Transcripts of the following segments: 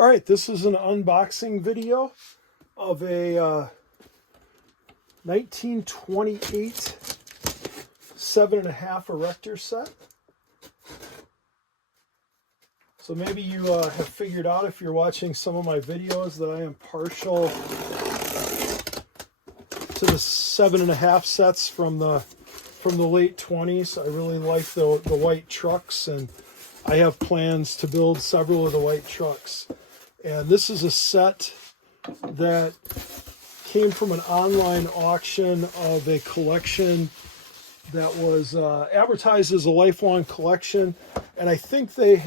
All right, this is an unboxing video of a 1928 7.5 erector set. So maybe you have figured out, if you're watching some of my videos, that I am partial to the 7.5 sets from the late 20s. I really like the white trucks, and I have plans to build several of the white trucks. And this is a set that came from an online auction of a collection that was advertised as a lifelong collection. And I think they've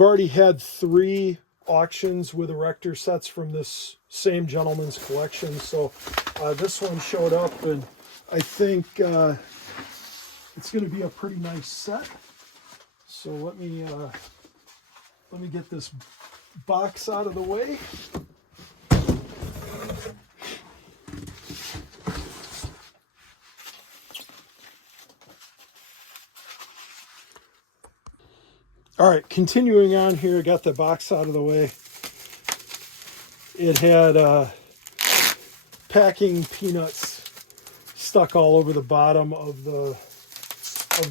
already had 3 auctions with erector sets from this same gentleman's collection. So this one showed up, and I think it's going to be a pretty nice set. So let me get this box out of the way. All right, continuing on here, got the box out of the way. It had packing peanuts stuck all over the bottom of the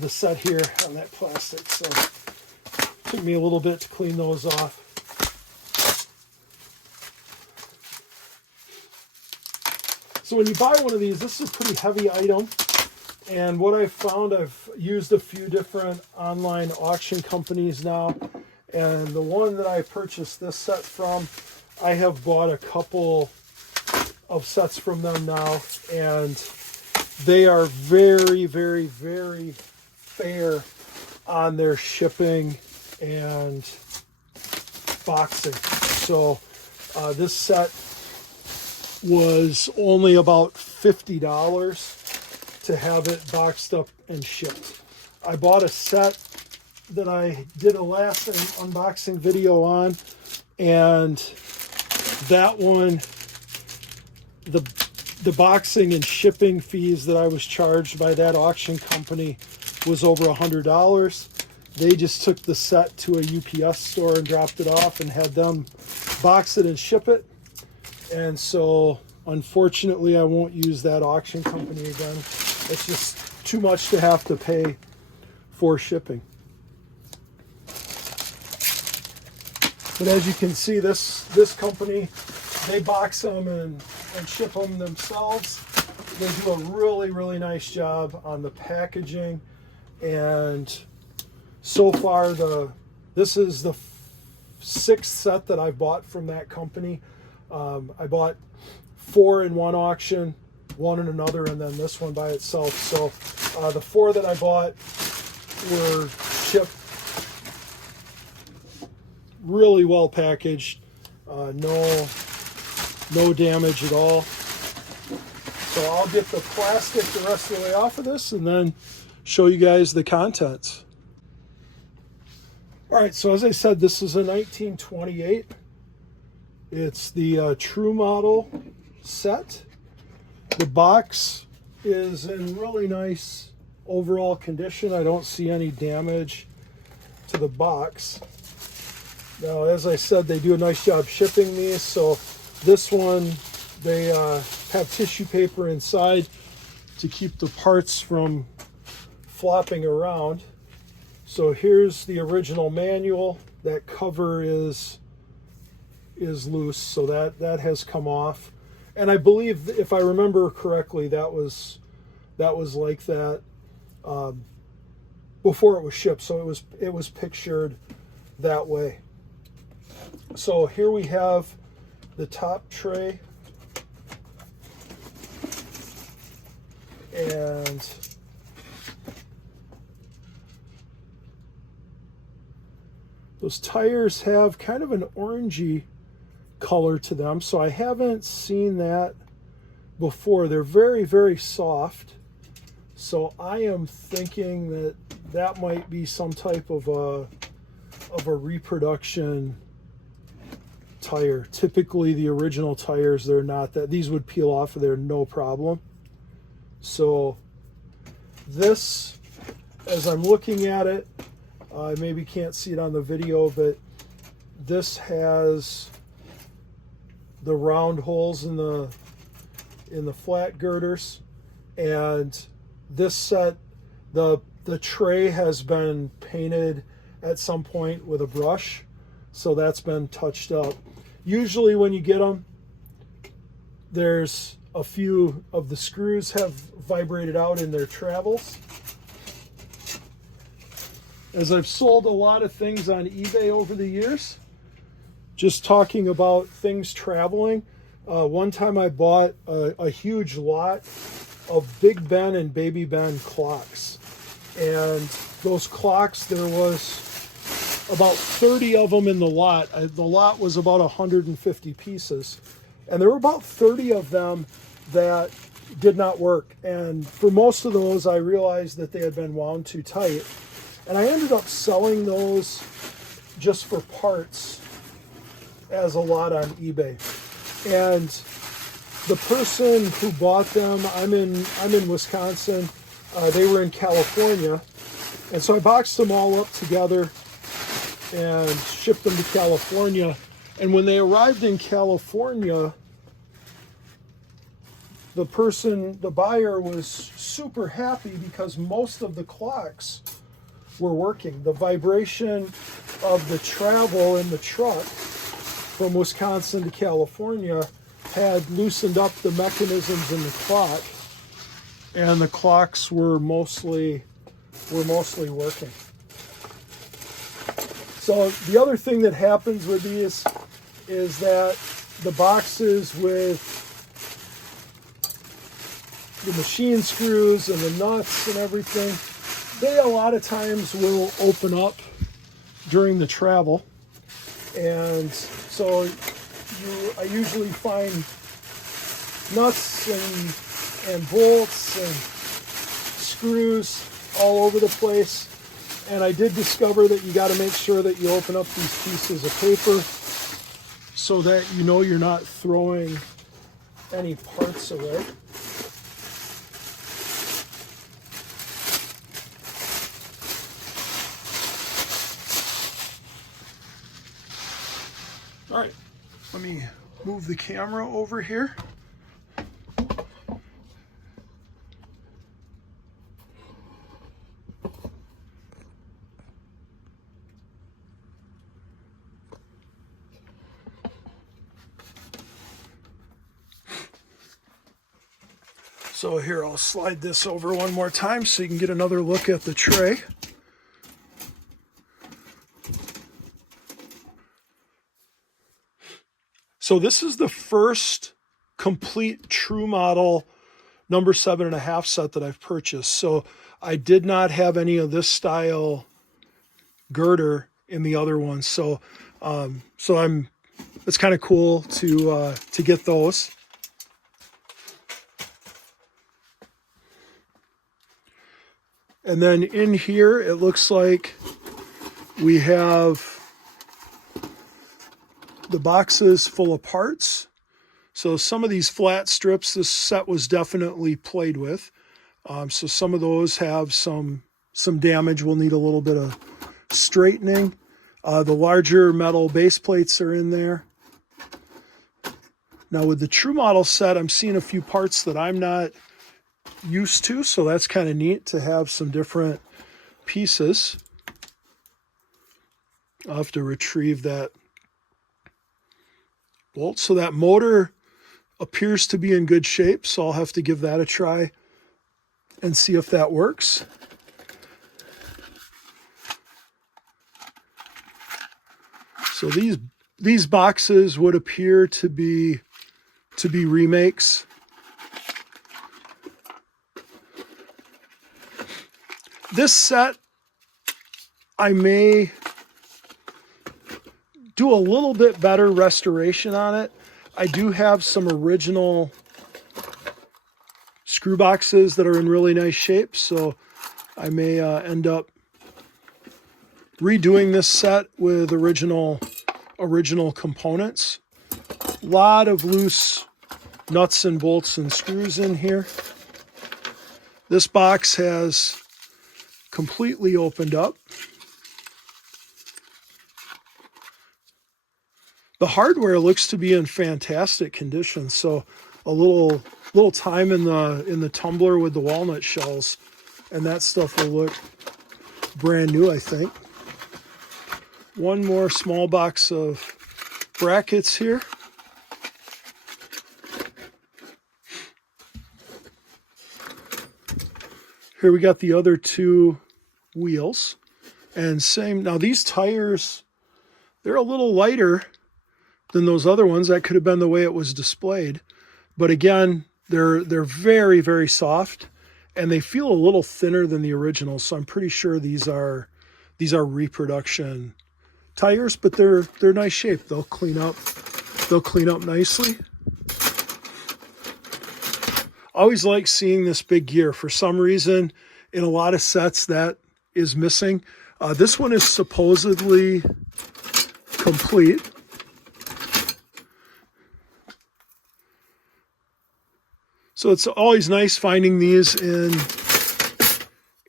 set here on that plastic, so it took me a little bit to clean those off. So when you buy one of these, this is a pretty heavy item. And what I've found, I've used a few different online auction companies now, and the one that I purchased this set from, I have bought a couple of sets from them now, and they are very, very, very fair on their shipping and boxing. So this set was only about $50 to have it boxed up and shipped. I bought a set that I did a last unboxing video on, and that one, the boxing and shipping fees that I was charged by that auction company was over $100. They just took the set to a UPS store and dropped it off and had them box it and ship it. And so unfortunately, I won't use that auction company again. It's just too much to have to pay for shipping. But as you can see, this company, they box them and ship them themselves. They do a really, really nice job on the packaging. And so far, this is the 6th set that I've bought from that company. I bought 4 in one auction, 1 in another, and then this one by itself. So the 4 that I bought were shipped really well packaged, no damage at all. So I'll get the plastic the rest of the way off of this and then show you guys the contents. All right, so as I said, this is a 1928. It's the Tru Model set. The box is in really nice overall condition. I don't see any damage to the box. Now, as I said, they do a nice job shipping these. So this one, they have tissue paper inside to keep the parts from flopping around. So here's the original manual. That cover is loose, so that has come off. And I believe, if I remember correctly, that was like that before it was shipped. So it was pictured that way. So here we have the top tray, and those tires have kind of an orangey color to them, so I haven't seen that before. They're very, very soft, so I am thinking that might be some type of a reproduction tire. Typically the original tires, they're not that. These would peel off of there no problem. So this, as I'm looking at it, I maybe can't see it on the video, but this has the round holes in the flat girders, and this set, the tray has been painted at some point with a brush, so that's been touched up. Usually when you get them, there's a few of the screws have vibrated out in their travels. As I've sold a lot of things on eBay over the years, just talking about things traveling, one time I bought a huge lot of Big Ben and Baby Ben clocks. And those clocks, there was about 30 of them in the lot. The lot was about 150 pieces. And there were about 30 of them that did not work. And for most of those, I realized that they had been wound too tight. And I ended up selling those just for parts as a lot on eBay. And the person who bought them, I'm in Wisconsin. They were in California. And so I boxed them all up together and shipped them to California. And when they arrived in California, the buyer was super happy because most of the clocks were working. The vibration of the travel in the truck from Wisconsin to California had loosened up the mechanisms in the clock, and the clocks were mostly working. So the other thing that happens with these is that the boxes with the machine screws and the nuts and everything, they a lot of times will open up during the travel. And so I usually find nuts and bolts and screws all over the place. And I did discover that you got to make sure that you open up these pieces of paper so that you know you're not throwing any parts away. All right, let me move the camera over here. So here, I'll slide this over one more time so you can get another look at the tray. So this is the first complete Tru Model number 7.5 set that I've purchased. So I did not have any of this style girder in the other ones. So it's kind of cool to get those. And then in here, it looks like we have the boxes full of parts. So some of these flat strips, this set was definitely played with. So some of those have some damage. We'll need a little bit of straightening. The larger metal base plates are in there. Now with the Tru Model set, I'm seeing a few parts that I'm not used to, so that's kind of neat to have some different pieces. I'll have to retrieve that bolt. So that motor appears to be in good shape, so I'll have to give that a try and see if that works. So these boxes would appear to be remakes. This set, I may do a little bit better restoration on it. I do have some original screw boxes that are in really nice shape, so I may end up redoing this set with original components. A lot of loose nuts and bolts and screws in here. This box has completely opened up. The hardware looks to be in fantastic condition. So a little time in the tumbler with the walnut shells, and that stuff will look brand new, I think. One more small box of brackets here. Here we got the other two wheels, and same. Now these tires, they're a little lighter than those other ones. That could have been the way it was displayed, but again, they're very, very soft, and they feel a little thinner than the original. So I'm pretty sure these are reproduction tires, but they're nice shape. They'll clean up nicely. Always like seeing this big gear. For some reason, in a lot of sets, that is missing. This one is supposedly complete. So it's always nice finding these in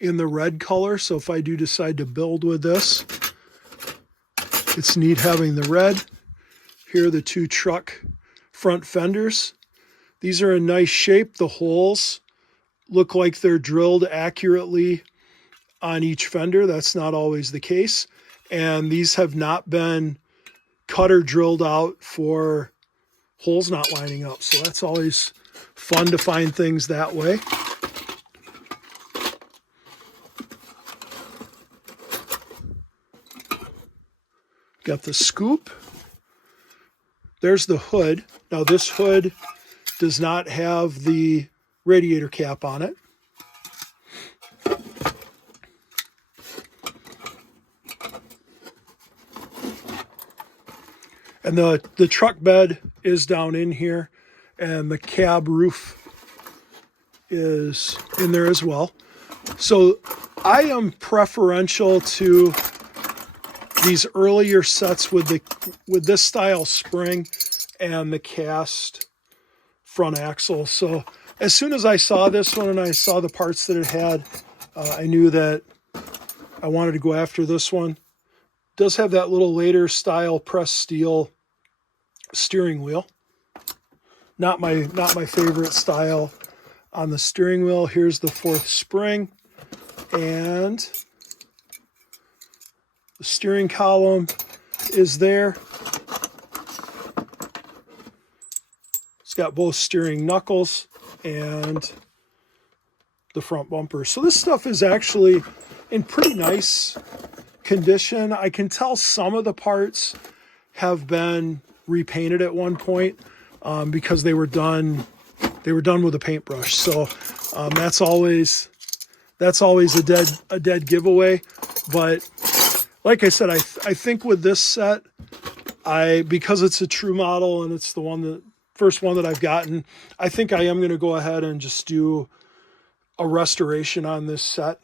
the red color. So if I do decide to build with this, it's neat having the red. Here are the two truck front fenders. These are in nice shape. The holes look like they're drilled accurately on each fender. That's not always the case. And these have not been cut or drilled out for holes not lining up. So that's always fun to find things that way. Got the scoop. There's the hood. Now this hood does not have the radiator cap on it. And the truck bed is down in here, and the cab roof is in there as well. So I am preferential to these earlier sets with this style spring and the cast front axle. So as soon as I saw this one and I saw the parts that it had, I knew that I wanted to go after this one. It does have that little later style pressed steel steering wheel. Not my favorite style on the steering wheel. Here's the fourth spring, and the steering column is there. It's got both steering knuckles and the front bumper. So this stuff is actually in pretty nice condition. I can tell some of the parts have been repainted at one point because they were done with a paintbrush. So that's always a dead giveaway. But like I said, I think with this set, because it's a Tru model and it's the first one that I've gotten, I think I am going to go ahead and just do a restoration on this set,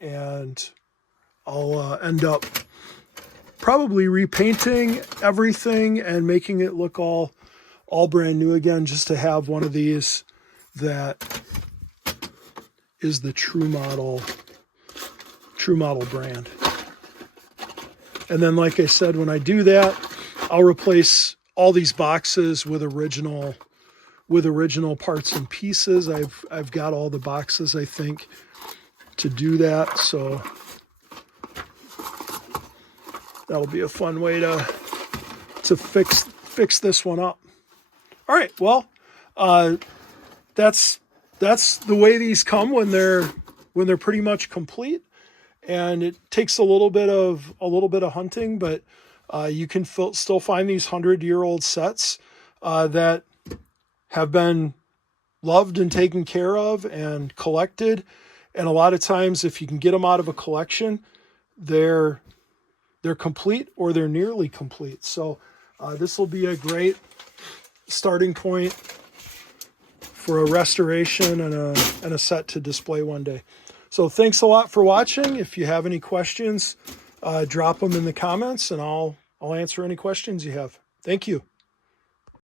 and I'll end up probably repainting everything and making it look all brand new again, just to have one of these that is the Tru Model brand. And then, like I said, when I do that, I'll replace all these boxes with original parts and pieces. I've got all the boxes, I think, to do that. So that'll be a fun way to fix this one up. All right, well, that's the way these come when they're pretty much complete. And it takes a little bit of hunting, but you can still find these 100-year-old sets that have been loved and taken care of and collected. And a lot of times, if you can get them out of a collection, they're complete or they're nearly complete. So this will be a great starting point for a restoration and a set to display one day. So thanks a lot for watching. If you have any questions, drop them in the comments and I'll answer any questions you have. Thank you.